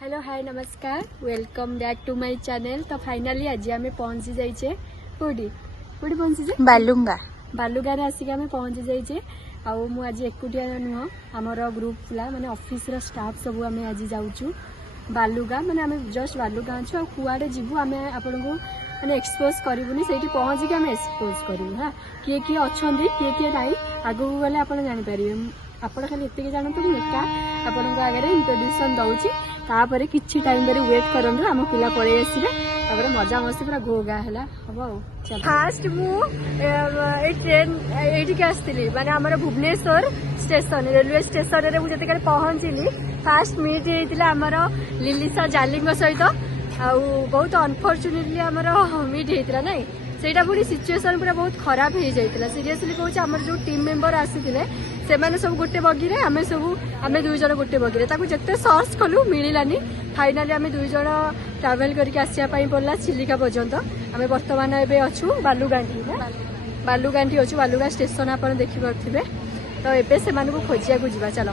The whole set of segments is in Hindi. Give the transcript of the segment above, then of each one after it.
हेलो हाय नमस्कार welcome back to my channel. तो फाइनली आज आम पहुंची जाइए कौटी कौटी पहुंची बालुंगा बालुगा आसिक आम पहुंची जाइए। आउ मु आज एकुटिया नुह आमर ग्रुप पिला माने ऑफिस रो स्टाफ सब आम आज जाऊँ बालुगा माने आम जस्ट बालुगा अच्छु आ कुआडे जीवु आम आपन को माने एक्सपोज करूनी से पहुँचिक आम एक्सपोज करूँ। हाँ किए किए अच्छा किए किए ना आगू गले आप जापर आपण खाली एतिक जानतु एका आपण आगे इंट्रोड्यूसन दूसरी तापर किछि टाइम पर वेट करंतु आम पिला पळे आसीबे तापर मजा मस्ती पूरा घोगा हला हबो। फास्ट मु ए ट्रेन एठी आसली माने हमर भुवनेश्वर स्टेशन रेलवे स्टेशन रे मु जते पहुंचली फास्ट मीट हेतिला हमर लिलिसा जालिंग सहित आ बहुत अनफॉर्चुनेटली हमर मीट हेतिला नै सेटा पुणी सिचुएसन पूरा बहुत खराब हो जाता। सीरियसली कहूँ आम जो टीम मेंबर आसीथिले से माने सब गोटे बगी आम दुई जन गोटे बगी जिते सर्च कलु मिलानी फाइनाली आम दुई जन ट्रावेल करके आसापी पड़ा चिलिका पर्यंत। आम बर्तमान एवं अच्छु बालुगांठी बालुगांठी अच्छु बालुगा स्टेशन आप देखिपे तो एबे से खोजिया जा चलो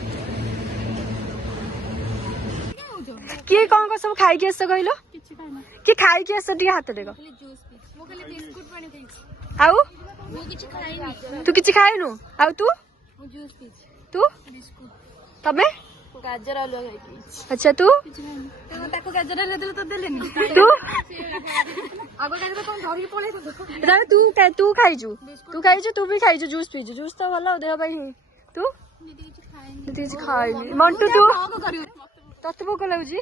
किए कौन कौन सब खाई आस कहल कि खाई आस हाथ देख आउ तू किछि खाइनु आउ तू तू तमे गाजर हलवा खाइ। अच्छा तू ताको गाजर हलवा देले तो देलेनी तू आगो गाजर कोन धरि पळे तो तू खाइजु तू भी खाइजु जूस पीजु जूस तो भलो देह भाई तू निति किछि खाइनी मंटू तू तत भोक लागुजी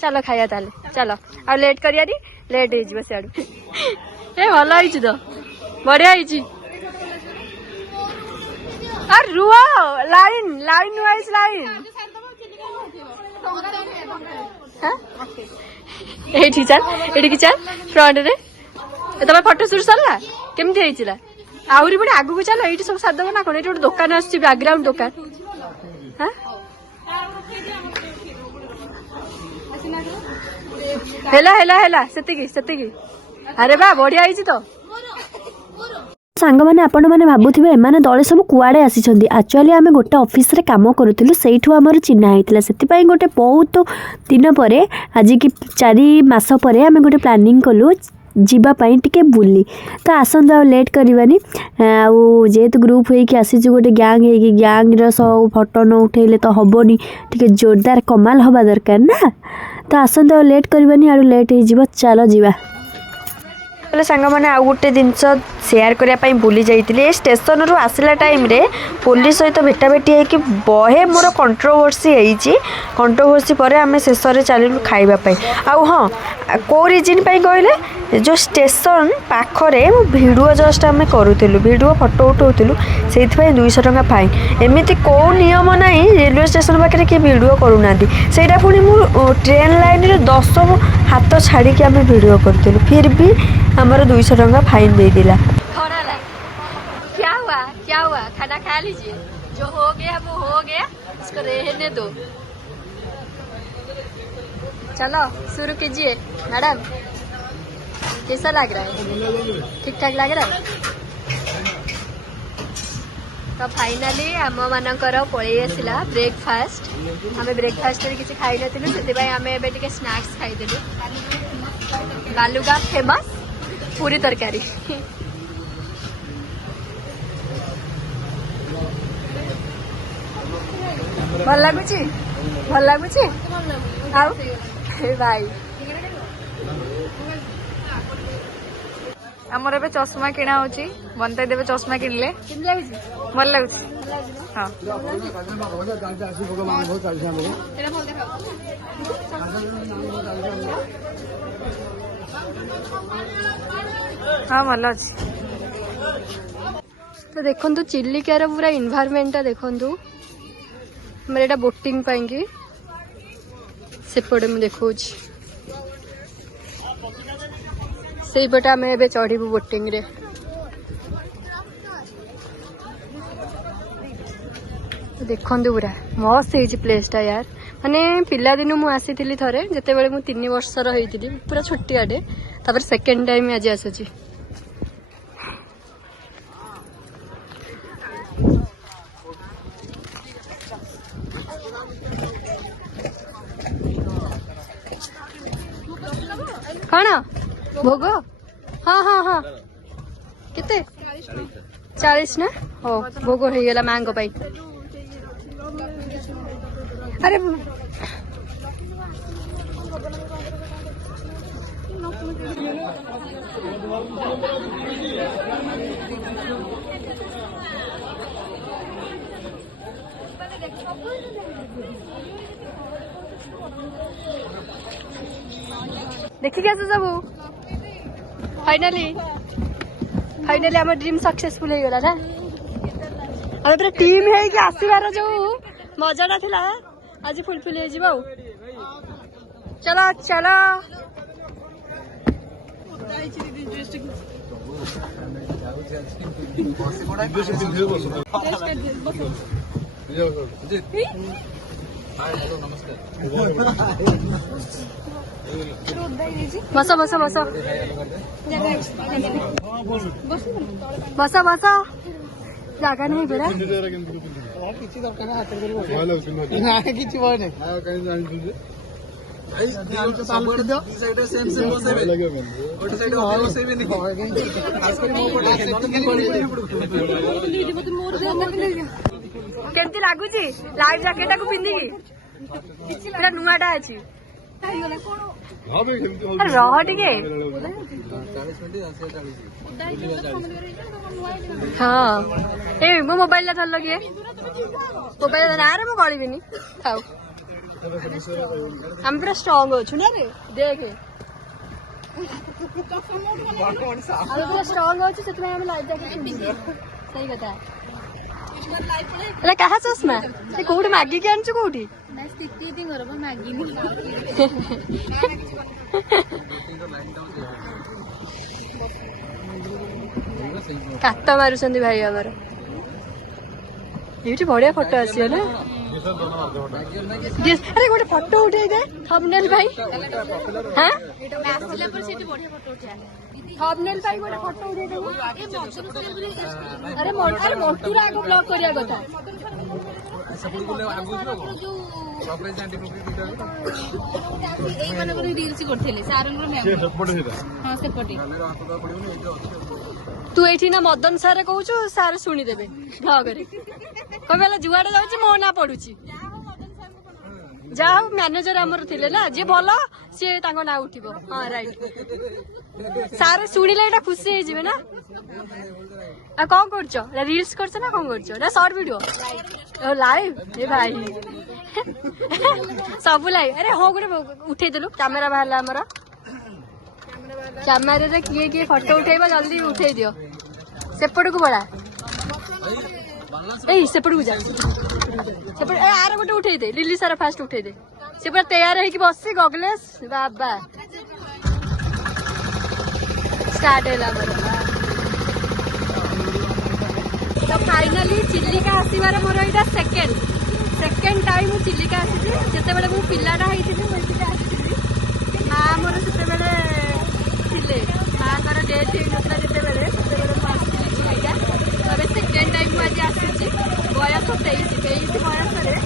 चलो खाया ताले चलो आ लेट करिया लेट हो सियाडू ए भल होइछि तो बढ़िया होइछि। अरे रुआ लाइन लाइन वाइज लाइन एठी चल एठी चल फ्रंट रे तमे फोटो शूट सरला केमथि हेइचिला आउरी बडे आगु को चल एठी सब सादब ना कोन एठी गोटे दुकान आछि बैकग्राउंड दुकान। हां हेला हेला हेला सेतिकी अरे बा बढ़िया होइछि तो सांग मैंने आपण मैंने भावुवे एमाने दले सब कुआड़े आसी एक्चुअली आम गोटे ऑफिस रे काम करूँ से आमर चिन्हा होता से गोटे बहुत दिन पर आज की 4 मास पर आम गोटे प्लानिंग कलु जीवाई टिके बुली तो आसतु आ लेट करवानी जेहेतु ग्रुप होगी आसीचु गोटे गैंग होगी गैंग सब फोटो न उठेले तो हेनी टिके जोरदार कमाल हवा दरकार ना तो आसतु आ लेट करवानी आड़ लेट हो चलो जीवा सांग मैंने आउ गोटे जिनस सेयार करने बुली जाइए स्टेशन रू आसला टाइम रे पुलिस सहित भेटाभेटी होगी बहे मोर कंट्रोवर्सी होती कंट्रोवर्सी पर आम शेष में चलू खावाई आउ हाँ कौ रिजन कहले जो स्टेशन पाखरे भिडियो जस्ट आम करूँ भिडियो फोटो उठाऊलु से 200 टंका फाइन एमती कौ नियम ना रेलवे स्टेशन पाखे किए भिडियो करूना से पुणी मु ट्रेन लाइन रे 10 हाथ छाड़ी आम भिडियो करूँ फिर भी हमारा 200 टंका फाइन दे दिला। क्या हुआ खाना खा लीजिए जो हो गया वो हो गया इसको रहने दो। चलो शुरू कीजिए मैडम कैसा लग रहा है ठीक ठाक लग रहा है। तो फाइनाली आम मानकर पलि आसला ब्रेकफास्ट आम ब्रेकफास्ट किसी खाई नु से आम ए स्नैक्स खाई बालुगा फेमस पूरी तरकारी भल लगुच भाई आमर ए चश्मा किणा होची बनते देवे चश्मा किनले भल लगुच हाँ हाँ भल अच्छे। तो देखो चिलिकार पूरा इन्वायरमेंटा देखु मेरे एटा बोटिंग पाई सेपटे मुझे देखा से पटे आम ए चढ़ू बोटिंग रे देखु पूरा मस्त है प्लेसटा यार माने पिला दिन मु आसी थरे जिते बड़े मु 3 वर्षर होती पूरा छोटियाटे तापर सेकेंड टाइम आज आसी कौन भोग हाँ हाँ हाँ केते 40 ना हो भोग हो गला माँ को पाई अरे देखिक आस सब फाइनाली फाइनाली आम ड्रीम सक्सेसफुल हो गला ना अब तो टीम है कि आसबार जो मजाटा थिला आज फुलफिल हो जाओ चलो चलो बस बस बस बस बस जगह नहीं बेड़ा केमती लगुच लाइफ जैकेट को पिंधिकी पूरा नुआटा अच्छी रह टे हाँ ए मो मोबाइल धर लगे मोबाइल आरे मु गलिबिनी थाउ हम पूरा स्ट्रांग अच्छु ना रे देख पूरा स्ट्रांग अच्छु से हम लाइफ जैकेट सही कथा अरे कहा चश्मा कौट मागिक आनछु कौटी कात मारुଛନ୍ତି भाई आमर ये बढ़िया फोटो आसी ना अरे गोटे फोटो उठे दे थंबनेल भाई हाँ थंबनेल भाई गोटे फोटो उठे दे अरे अरे मोटूरा आगो ब्लॉक करिया कथा तू ये ना मदन सार कहू सार शुणीदेवे ब्लॉग कह जुआड़े जाऊँ मो ना पड़ुची जहाँ मैनेजर आमर थे ना जी भल सी ना उठिब हाँ राइट सार शुणिले ये खुशी हो ना आ कौन कर रील्स कर ना कौन कर शॉर्ट वीडियो लाइव ए भाई सब लाइव अरे हाँ गोटे उठेदेलु कैमेरा बाहर आमर कैमेरा किए किए फोटो उठेब जल्दी उठे दियो सेपट को पड़ा ए सेपट को जा सेपट आर गोटे उठे दे लिली सारा फास्ट उठे दे से पूरा तैयार है कि बसी गगलेस बाबा स्टार्ट है तो फाइनाली चिलिका आसबार मोर यहाँ सेकेंड टाइम चिलिका आसी जिते बड़े मुझे पिलाटा होती माँ मोर से माँ डेथ होता जिते बड़े चिलिका तब सेकेंड टाइम आज आसी बयस 23 बयस मैंने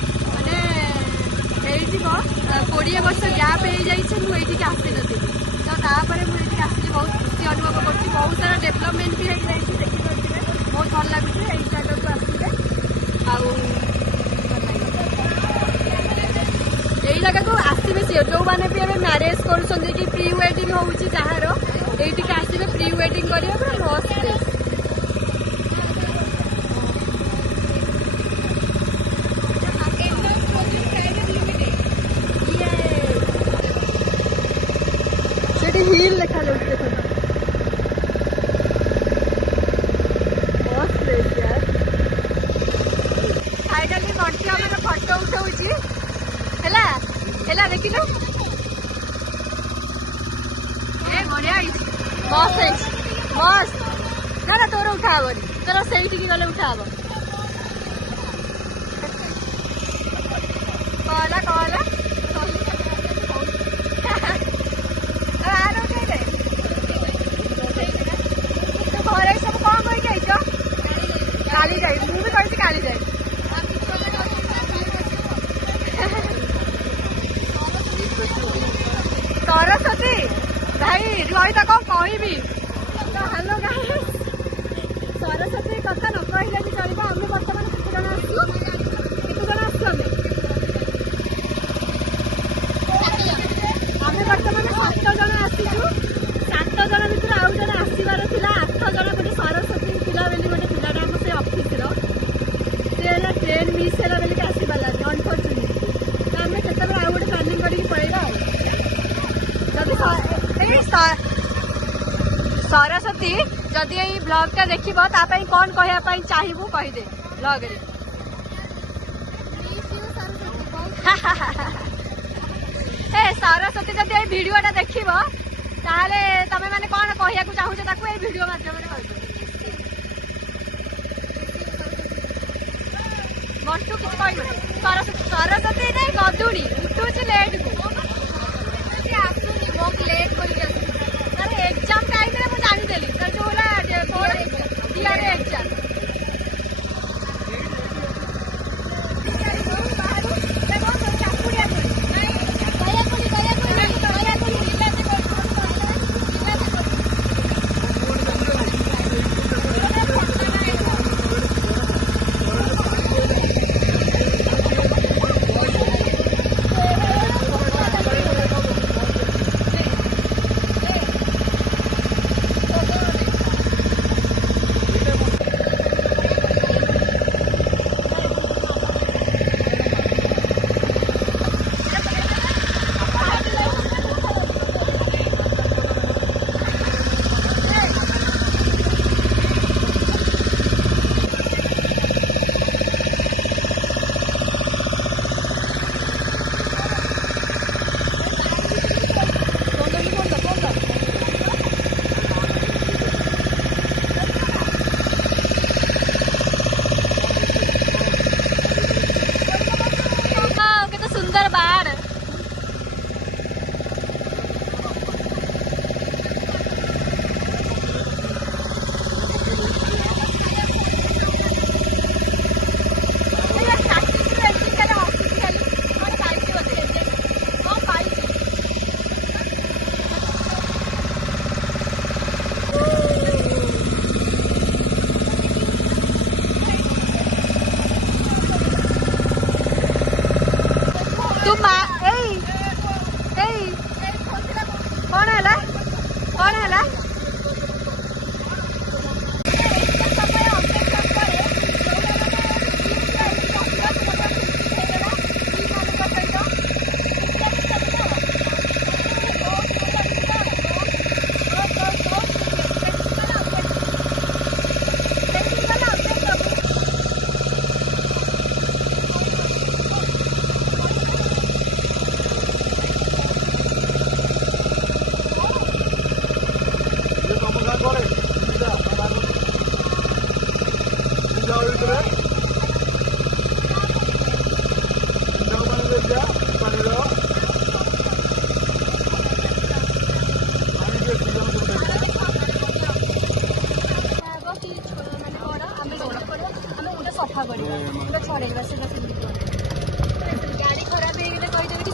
20 वर्ष गैप हो जाइए मुझे आसी नी तो तापर मुझे आसी बहुत खुशी अनुभव कर बहुत सारा डेभलपमेंट भी हो देखिए बहुत भल लगुच यही जगह को आसते यही जगह को आसवे सी जो मैंने भी अभी मैरेज कर प्री वेडिंग हो जार ये आसवे प्री वेडिंग करा पूरा मस्त प्लेस हिल देखा देखो फाइनाली बंटी आम फोटो उठाऊँगी है देखिल बढ़िया मस्त मस्त ना ना तोर उठा तोर से गले उठा कहला कहला घर सब कौन कही जाइछ काली जाई मुझे कही काली जाई सरस्वती भाई सहित कौन कहबी तो हेलो गाइस सरस्वती कथा न कहले भी चलिबा हम वर्तमान केते जण आसु आमे वर्तमान 7 जण आसीजु 7 जण भितर आउ जण आसीबार थिला 8 जण गोटे सरस्वती पिला बेली गोटे पिलाटा हम से ऑफिस रो से ହେଲା ट्रेन मिस ହେଲା बेली आसी बाला अनफॉर्चूनेटली तो आमे केते बेला आउ गोटे प्लानिंग करी पळेला जदी सरस्वती जदि यही ब्लॉगटा देखिब तापाई कौन कहया चाहिबू कहीदे ब्लॉग रे ए सरस्वती जदि यही वीडियोटा देखिब ताहले तमे माने कौन कहया को चाहू ताकू ए वीडियो माध्यम रे कहबो मस्तु किछ कहबो सरस्वती नै गदुडी उठुची लेट को आसुनी बहुत लेट करी आसु एग्जाम टाइम रे मु जानि देली तर जो होला मोर टीआर एग्जाम गाड़ी खराब हो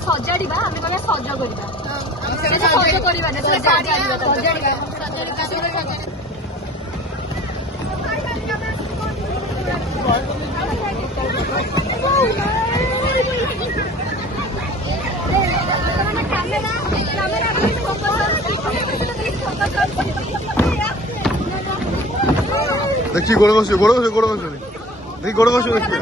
सजाड़ा आम कह सज देखिए गोड़ घस देखिए गोड़ घस देखिए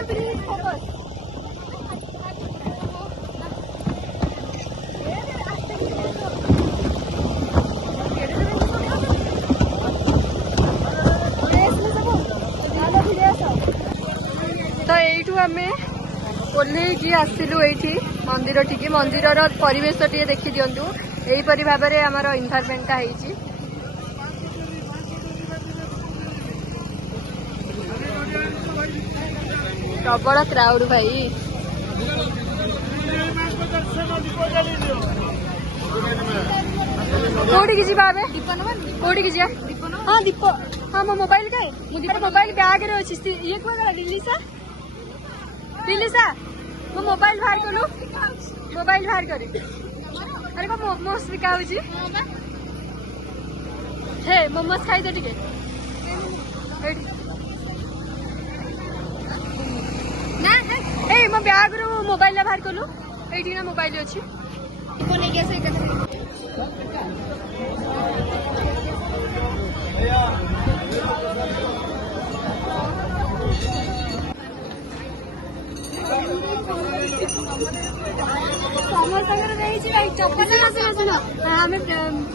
तो यू आम ओह्लैकी आसिलु ये मंदिर टी मंदिर परिवेश टी देखी दिंतु यहीपरी भाव में आमर इन्वायरमेंटा होती प्रबल क्राउड भाई कौटी जी कौटी जी हाँ दीप हाँ मो मोबाइल का मोबाइल बैग रे अच्छी ये कौन लिलिसा मो मोबाइल बाहर कलु मोबाइल बाहर कर अरे को मोमोस बिका हे मोमोज खाइदे टिके ना ए मो बैग रो मोबाइल बाहर कलु एठी ना मोबाइल अछि को नै के से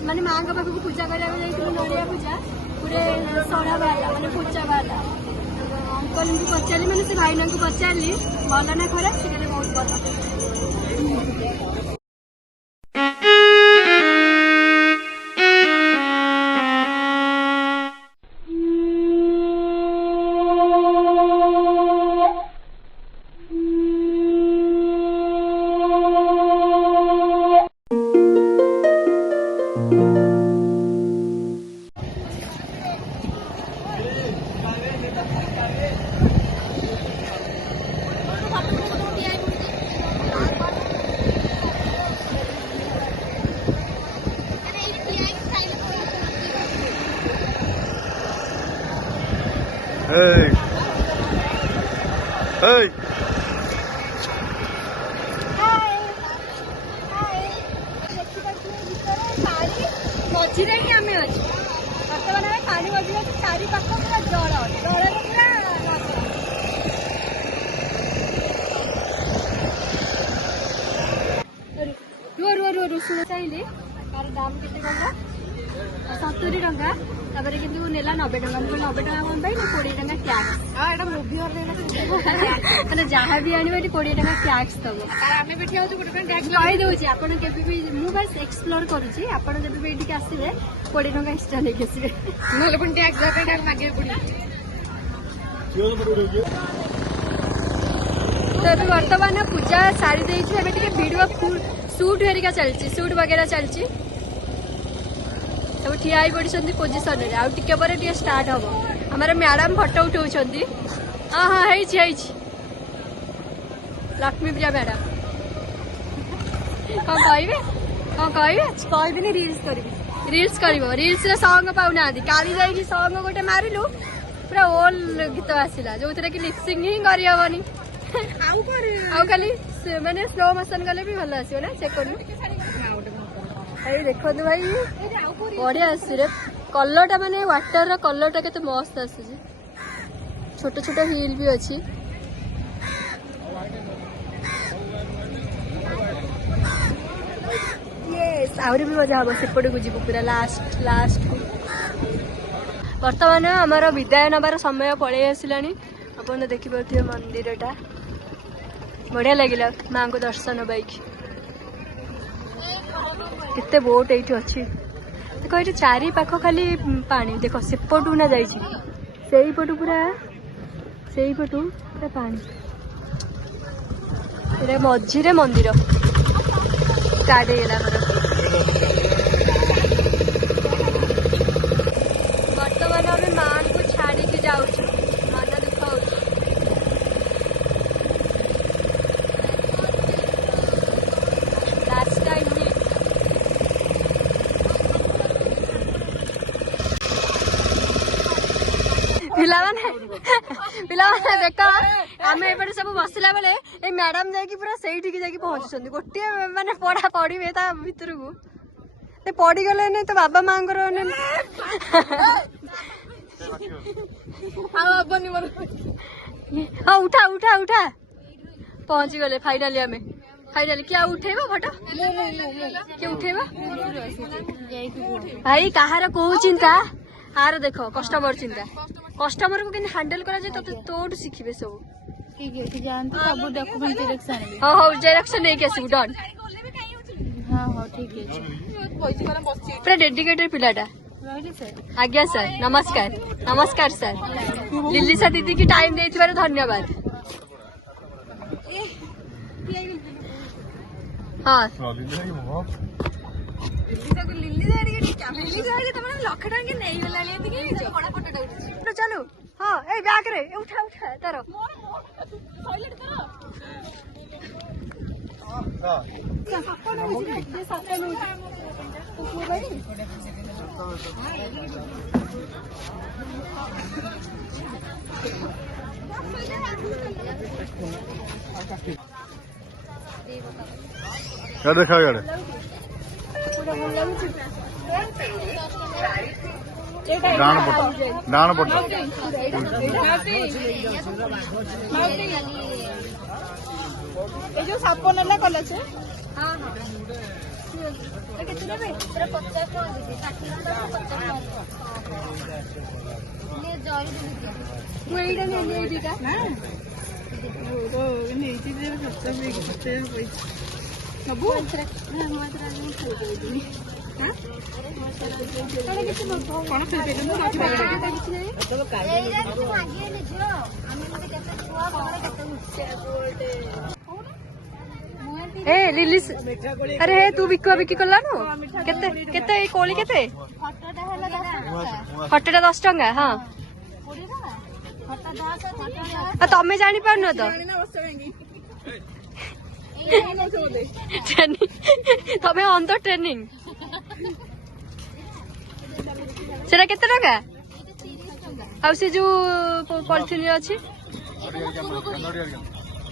माने माँ पाख पूजा करा नड़िया पूजा पूरे सड़ा बाहर माने पूजा बाहर अंकल को पचारि मैंने से भाईना को पचारि भल ना खराब से बहुत भल Hey. Hey. मझे ही आम अच्छे बर्तमान पानी मझे चारि पाख पूरा जल जल पूरा रुह रुह रुह शुण चाहिए तार दाम के 70 टंका तापर किंतु नेला 90 टंका 90 टंका कौन पाई 20 टंका टैक्स मुवी मैंने जहाँ भी आने 20 टंका टैक्स दब कही दूसरी आप बस एक्सप्लोर करुच्ची आपड़ जब भी ये आसवे 20 टंका एक्सट्रा लेके आसवे मागे तो अभी बर्तमान पूजा सारी देती भिडियो सुट हेरिका चलती सुट वगैरह चलती सब ठिया पड़ी पोजिशन रे आउ टिके पर टिके स्टार्ट हम हमारा मैडम फोटो उठाउछंती हाँ हाँ लक्ष्मी प्रिया मैडम कौन कहबे रील्स रील्स सॉन्ग पाऊना काली जाइए सॉन्ग गोटे मारिलु पूरा ओल गीत आसला जो थे कि लिपसिंग ही करहबनी खाली माने स्लो मोशन गले भी भल आसो ना चेक कर देखो भाई बढ़िया आसे कलरटा माने वाटर कलरटा केते मस्त आसे छोट छोट हिल भी अच्छी यस आहरी भी मजा हम सेपट को जीव पूरा लास्ट बर्तमान आमर विदाय नबार समय पड़े आसला अपन देखिपे मंदिरटा बढ़िया लगे माँ को दर्शन पाई केते बोट ये अच्छी देखो ये चारि पाख खाली पानी देख सेपटू ना जाइए पटू पूरा पानी ये मझीरे मंदिर स्टार्ट होगा बर्तमान आम माँ को छाड़ी जाऊँ मन दुख हो पिलाने देख आम एपटे सब बसला बेले ये मैडम जाकि पूरा से पहुंची गोटे माने पढ़ा पढ़े भीतर को पढ़ीगले नहीं तो बाबा माँ हाँ उठा उठा उठा पहुंची गले फाइनाली आम फाइनाली क्या उठेब फोटो किए उठेब भाई कहार कौ चिंता आर देख कस्टमर चिंता कस्टमर को केन हैंडल करा जाए तोठू शिखिबे सब ठीक है जानते सब डॉक्यूमेंट जेरक्स आने हां हां जेरक्स नहीं के आसु डन हां हां ठीक है पूरा डेडिकेटेड पिलाटा आज्ञा सर नमस्कार नमस्कार सर लिलिसा दीदी की टाइम देथिबार धन्यवाद हाँ चलो हाँ ए बैग रे उठा उठा तार यार देखा यार डाण पट जो साप नेला कॉलेज ए लिलिस अरे तू बिकुआ बिक्री कलानु केते केते ए कोली केते फटटा 10 टंका हां आ तमे जानि पाउन तो ट्रेनिंग तमे ऑन द ट्रेनिंग सेटा केते टंका आ से जो पॉलिथिन अछि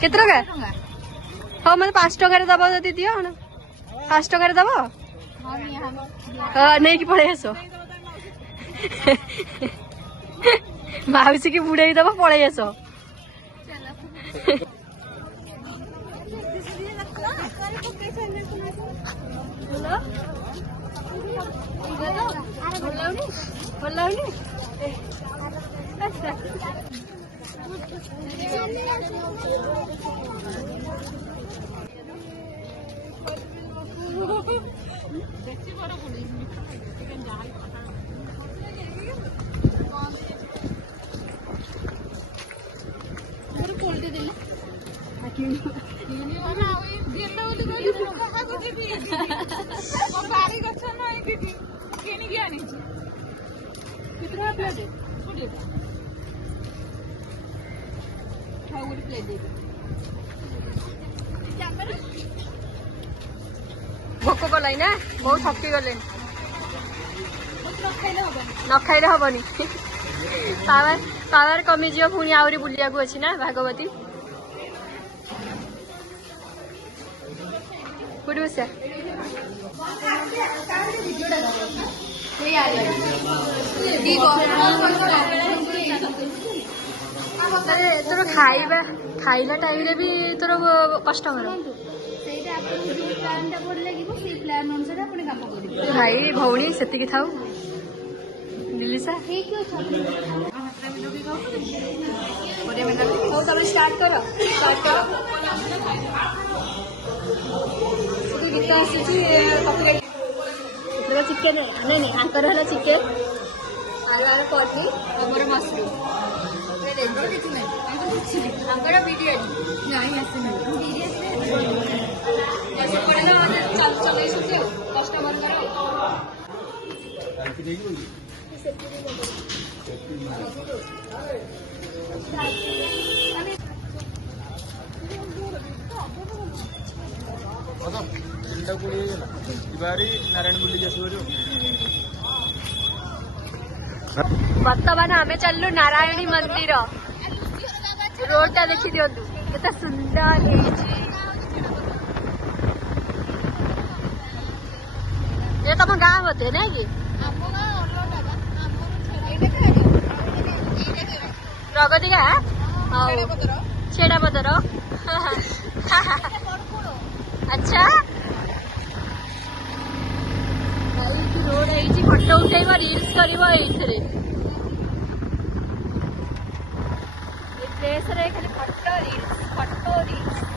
केते टंका हाँ मतलब 5 टकर दब जदि दियो 5 टकर दब नहीं कि पड़े आस माउसी की बुड़े दब पड़े आस भोक गलाई ना बहुत थकी गले न खाइले हबनी पावर पावर कमिज पुणी आहरी बुलिया अच्छी ना भागवती कोठी बस तोर खाइबा खाइला टाइम रे भी तोर कस्टमर भाई भौणी से थाऊ दिलिसा स्टार्ट कर गीत आसूची चिकेन नहीं आंकर है चिकेन आर पनीर आमर मशरूम बर्तमान आमे चलु नारायणी मंदिर रोड टा देखी दिंतु केते सुंदर ये तुम गाँव होते ना कि प्रगति गाँ छेड़ा पदर अच्छा रोड फोटो उठेब रील्स कर खाली फोटो रील्स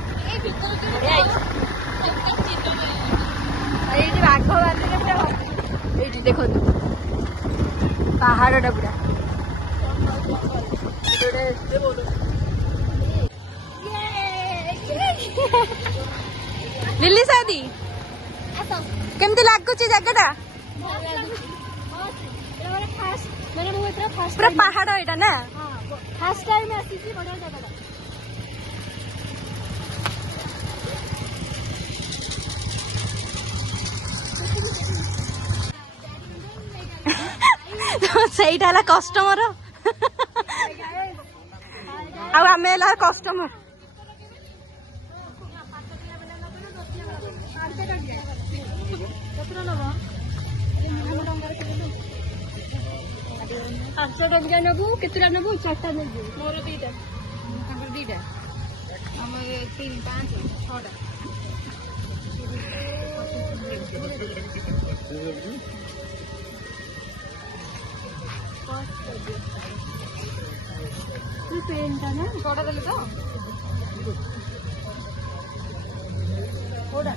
बाघ बांधे ये देखो पहाड़ पूरा लिली सादी केमती लगुच जगटा पूरा पहाड़ एटा ना फर्स्ट टाइम आसी बढ़िया जगह ସେଇଟା ହେଲା କଷ୍ଟମର ଆଉ ଆମେ ହେଲା କଷ୍ଟମର। ପାଞ୍ଚ ଟଙ୍କା ନେବୁ କେତେଟା ନେବୁ? ଚାରିଟା ନେବୁ। ମୋର ଦିଟା ତାଙ୍କର ଦିଟା ଆମର 3 5 6ଟା ପେନ୍ଟା ନା 6ଟା ଦେଲେ ତ କୋଉଟା